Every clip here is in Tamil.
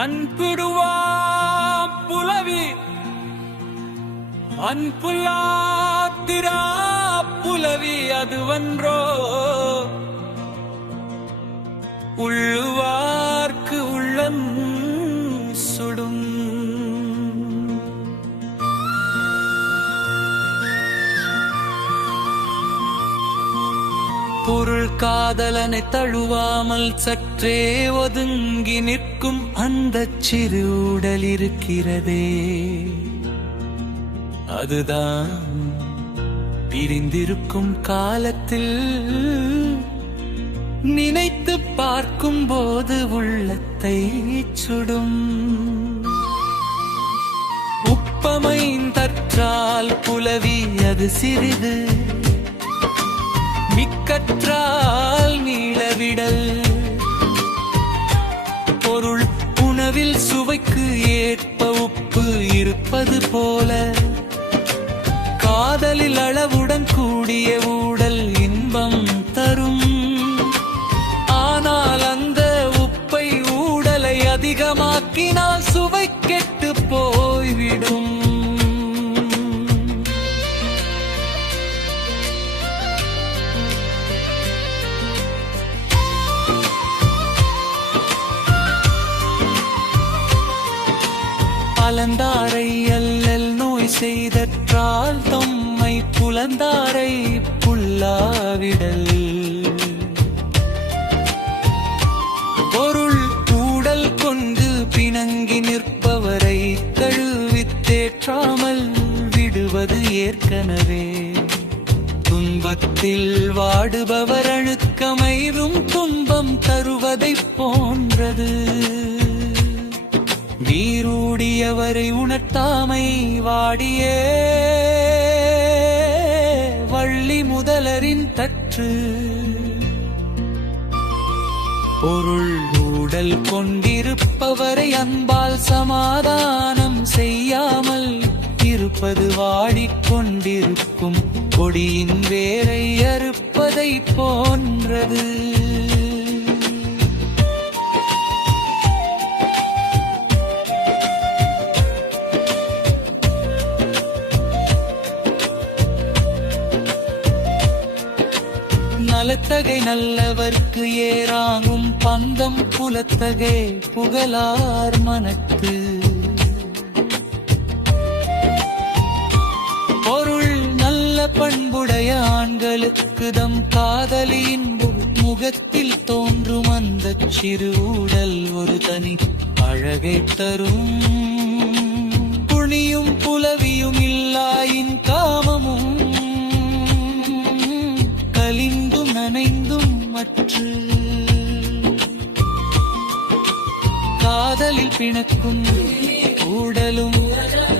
அன்புடுவா புலவி அன்புலாத்திரா புலவி அதுவன்றோ உள்ளுவார்க்கு உள்ளம் சுடும். பொருள் காதலனை தழுவாமல் சற்றே ஒதுங்கி நிற்கும் அந்த சிறு உடல் இருக்கிறதே, அதுதான் பிரிந்திருக்கும் காலத்தில் நினைத்து பார்க்கும் போது உள்ளத்தை சுடும். உப்பமை தற்றால் புலவி அது சிறிது, மிக்கற்றால் நீளவிடல். பொருள் உணவில் சுவைக்கு ஏற்ப உப்பு இருப்பது போல, காதலில் அளவுடன் கூடிய ஊடல் இன்பம் தரும். ஆனால் அந்த உப்பை ஊடலை அதிகமாக்கினால் சுவை கெட்டு போய்விடும். அலந்தாரை அல்லல் நோய் செய்தற்றால் தம்மை புலந்தாரை புல்லாவிடல். பொருள் ஊடல் கொண்டு பிணங்கி நிற்பவரை தழுவித்தேற்றாமல் விடுவது ஏற்கனவே துன்பத்தில் வாடுபவர் அழுக்கமைவும் துன்பம் தருவதைப் போன்றது. நீரூடியவரை உணர்த்தாமை வாடியே வள்ளி முதலரின் தற்று. பொருள் ஊடல் கொண்டிருப்பவரை அன்பால் சமாதானம் செய்யாமல் இருப்பது வாடிக்கொண்டிருக்கும் கொடியின் வேரை அறுப்பதை போன்றது. நலத்தகை நல்லவர்க்கு ஏறாங்கும் பந்தம் புலத்தகை புகழார் மனத்து. பொருள் நல்ல பண்புடைய ஆண்களுக்கு தம் காதலியின் முகத்தில் தோன்றும் அந்த சிறு ஊடல் ஒரு தனி அழகை தரும். புனியும் புலவியும் இல்லாயின் காமமும் கலிந்தும் நனைந்தும் மற்று. காதலில் பிணக்கும் ஊடலும்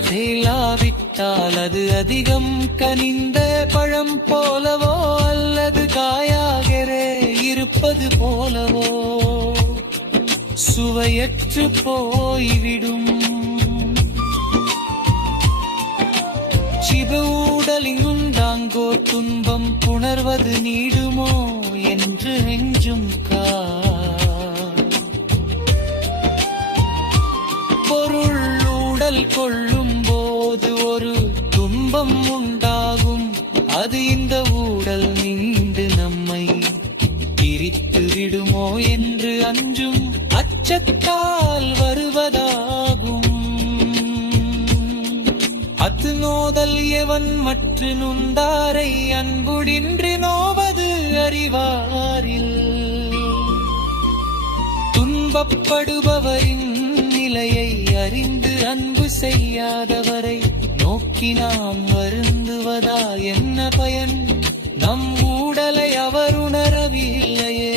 செயலாவிட்டால் அது அதிகம் கனிந்த பழம் போலவோ அல்லது காயாகரே இருப்பது போலவோ சுவையற்று போய்விடும். சிவ ஊடலிங்குண்டாங்கோ துன்பம் புணர்வது நீடுமோ என்று நெஞ்சும் பொருள் ஊடல் கொள்ளும் போது ஒரு துன்பம் உண்டாகும், அது இந்த ஊடல் நீண்டு நம்மை பிரித்து விடுமோ என்று அஞ்சும் அச்சத்தால் வருவதாகும். அத்து நோதல் எவன் மற்று நுந்தாரை அன்புடின்றி நோவது அறிவாரில். துன்பப்படுபவரின் நிலையை அறிந்து அன்பு செய்யாதவரை நோக்கி நாம் வருந்துவதா என்ன பயன்? நம் ஊடலை அவர் உணரவில்லையே.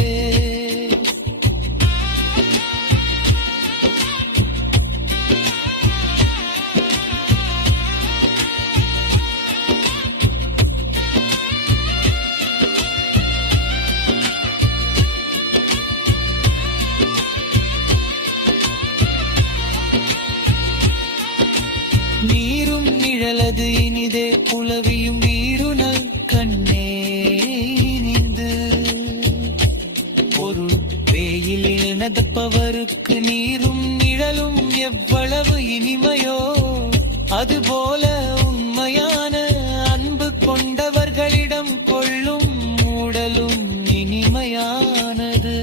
நீரும் நிழலது இனிதே புலவியும் வீருணல் கண்ணே இனிந்து. பொருள் வெயிலில் நடப்பவருக்கு நீரும் நிழலும் எவ்வளவு இனிமையோ, அதுபோல உண்மையான அன்பு கொண்டவர்களிடம் கொள்ளும் உடலும் இனிமையானது.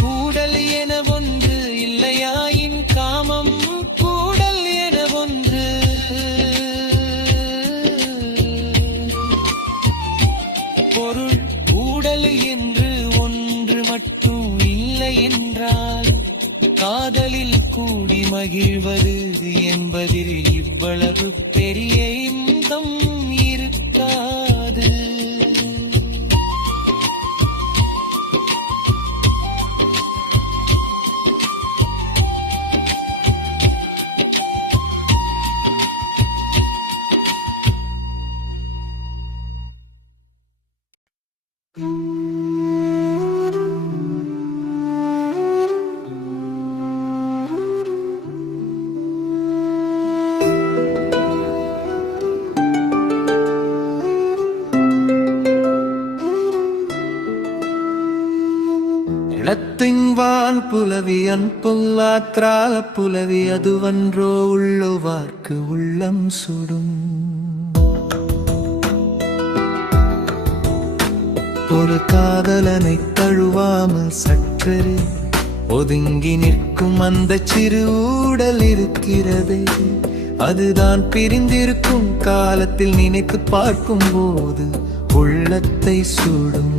கூடல் என ஒன்று இல்லையாயின் காமம் கூடல் என ஒன்று. பொருள் கூடல் என்று ஒன்று மட்டும் இல்லை என்றால் காதலில் கூடி மகிழ்வது என்பதில் இவ்வளவு பெரிய இன்பம் இருக்காது. இளத்தின்வான் புலவி அன்புல்லாற்றால புலவி அதுவன்றோ உள்ளுவார்க்கு உள்ளம் சுடும். ஒரு காதலனை தழுவாமல் சற்று ஒதுங்கி நிற்கும் அந்த சிறு ஊடல் இருக்கிறதே, அதுதான் பிரிந்திருக்கும் காலத்தில் நினைத்து பார்க்கும் போது உள்ளத்தை சுடும்.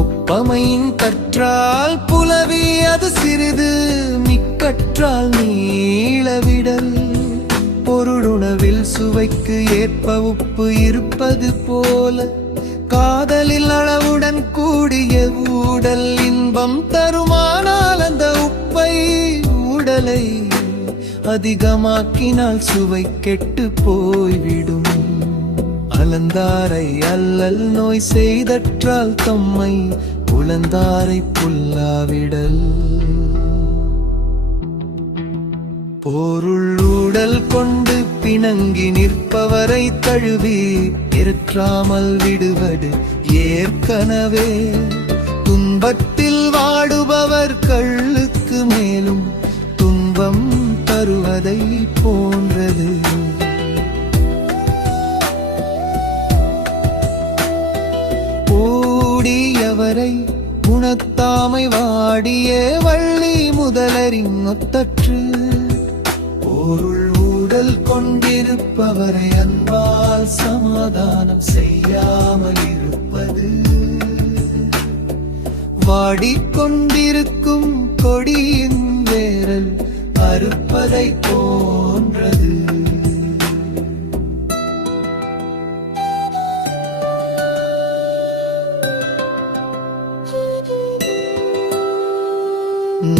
ஒப்பமையின் கற்றால் புலவி அது சிறிது, மிக்கற்றால் நீளவிடல். பொருளுணவில் சுவைக்கு ஏற்ப உப்பு இருப்பது போல காதலில் அளவுடன் கூடிய ஊடல் இன்பம் தருமானால் அந்த உப்பை ஊடலை அதிகமாக்கினால் சுவை கெட்டு போய்விடும். அலந்தாரை அல்லல் நோய் செய்தற்றால் தம்மை புலந்தாரை புல்லாவிடல். பொருள் ஊடல் கொண்டு பிணங்கி நிற்பவரை தழுவி இறக்காமல் விடுவது ஏற்கனவே துன்பத்தில் வாடுபவர் கள்ளுக்கு மேலும் துன்பம் தருவதை போன்றது. கூடியவரை குணத்தாமை வாடிய வள்ளி முதலரின் ஒத்தற்று. பொருள் ஊடல் கொண்டிருப்பவரை அன்பால் சமாதானம் செய்யாமல் இருப்பது வாடிக்கொண்டிருக்கும் கொடியின் வேரல் அறுப்பதை போன்றது.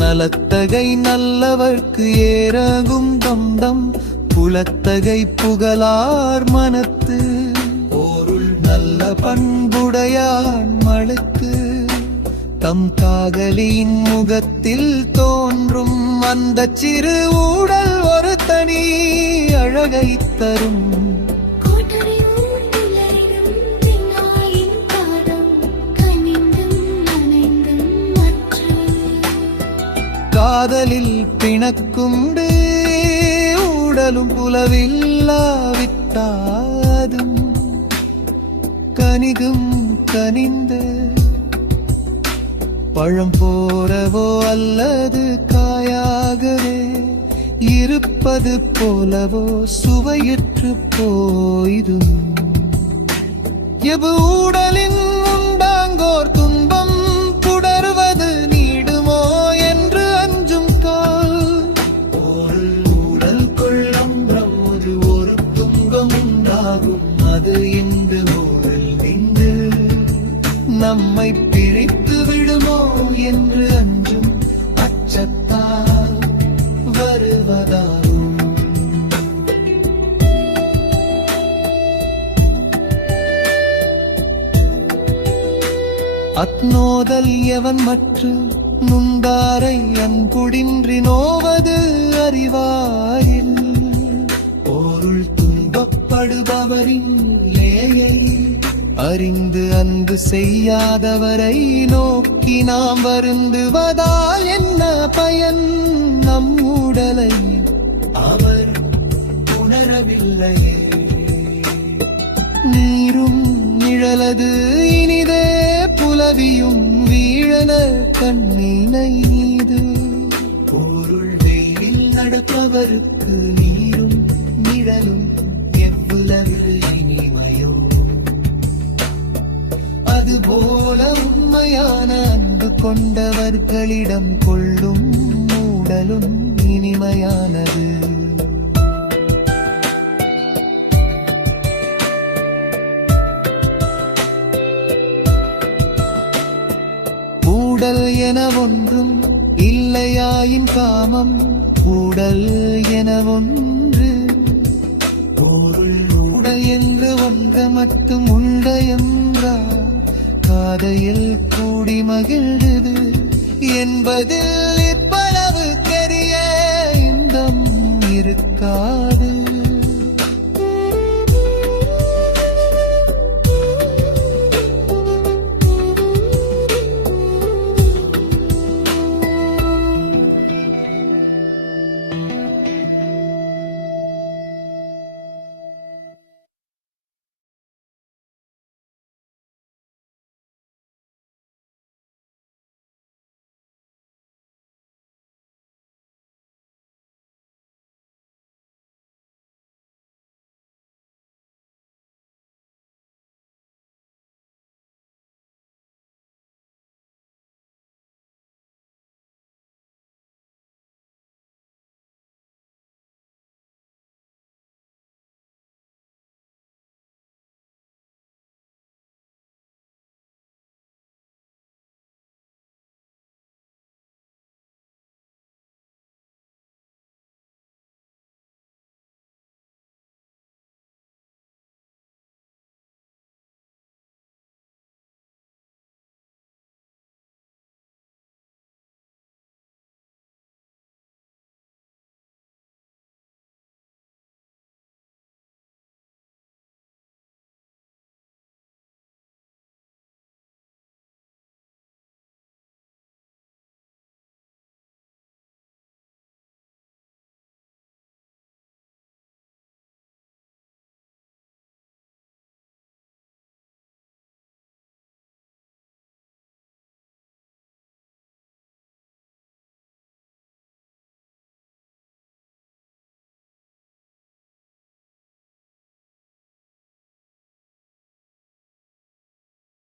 நலத்தகை நல்லவர்க்கு ஏறகும் தம்தம் புலத்தகை புகழார் மனத்து. பொருள் நல்ல பண்புடையான் மழுக்கு தம் காதலியின் முகத்தில் தோன்றும் அந்த சிறு ஊடல் ஒரு தனி அழகை தரும். காதலில் பிணக்குண்டு ஊடலும் புலவில்லாவிட்டாதும் கனிகும் கனிந்த பழம் போரவோ அல்லது காயாகவே இருப்பது போலவோ சுவையற்று போயிடும். எவு ஊடலின் உண்டாங்கோர் துன்பம் புடர்வது நீடுமோ என்று அஞ்சும் கால். ஊடல் கொள்ளம் பிரம்மது ஒரு துன்பம் உண்டாகும், அது இந்த ஊரில் நின்று நம்மை பிரித்து விடுமோ என்று அஞ்சும் அச்சத்தால் வருவதாகும். அத்னோதல் எவன் மற்ற நுந்தாரை அன்புடின்றி நோவது அறிவாரில். பொருள் துன்பப்படுபவரின் லேயை அறிந்து அன்பு செய்யாதவரை நோக்கி நாம் வருந்துவதால் என்ன பயன்? நம் உடலை அவர் உணரவில்லையே. நீரும் நிழலது இனிதே புலவியும் வீழன கண்ணினை நீது. பொருள் வெயில் நடப்பவருக்கு நீரும் நிழலும் எவ்வளவு இனிமையோ, அதுபோல உண்மையான அன்பு கொண்டவர்களிடம் கொள்ளும் மூடலும் இனிமையானது. கூடல் என ஒன்றும் இல்லையாயின் காமம் கூடல் என ஒன்று. பொருள் உடல் என்று ஒன்று மட்டும் உண்ட என்றால் காதையில் கூடி மகிழ்ந்தது என்பதில் இப்பளவு தெரிய இன்பம் இருக்கா?